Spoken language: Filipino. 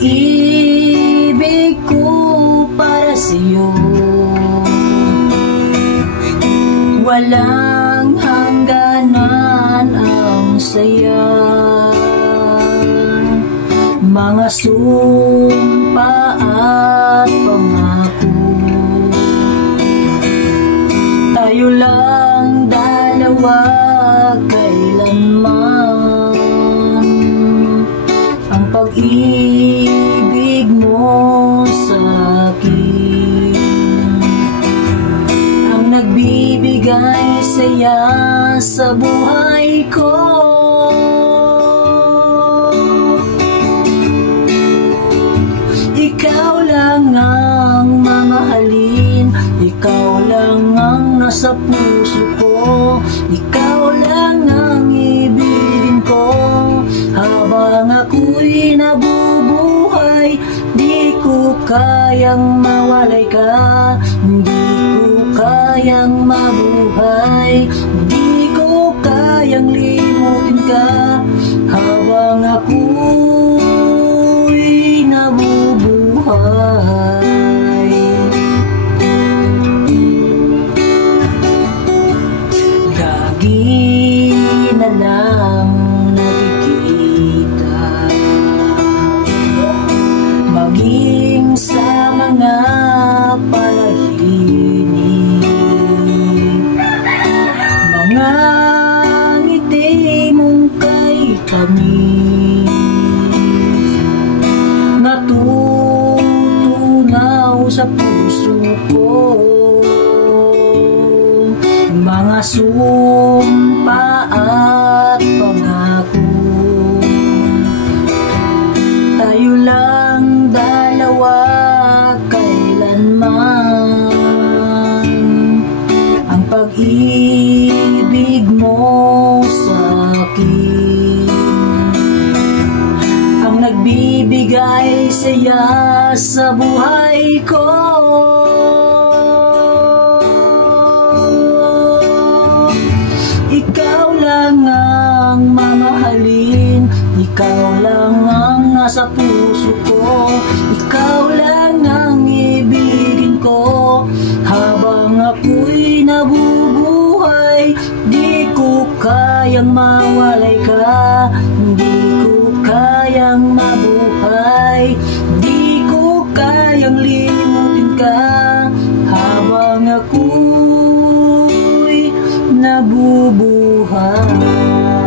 pag-ibig ko para sa'yo, walang hangganan ang saya. Mga sumpa at pangako, tayo lang dalawa kailanman. Ang pag-ibig mo sa akin ang nagbibigay saya sa buhay ko. Ikaw lang ang mamahalin, ikaw lang ang nasa puso ko, ikaw lang ang ibigin ko. Habang ako'y nabubuhay, di ko kayang mawalay ka, di ko kayang mabuhay, di ko kayang limutin ka. Habang ako'y nabubuhay, lagi na lang nakikita, maging sa mga panaginip, mga ngiti mong kay tamis, natutunaw sa puso ko. Mga sumpa at pangako, tayo lang dalawa kailanman. Ang pag-ibig mo sa akin ang nagbibigay saya sa buhay ko. Ikaw lang ang mamahalin, ikaw lang ang nasa puso ko, ikaw lang ang ibigin ko. Habang ako'y nabubuhay, di ko kayang mawalay ka, di ko kayang mabuhay, di ko kayang limutin ka. Habang ako'y nabubuhay.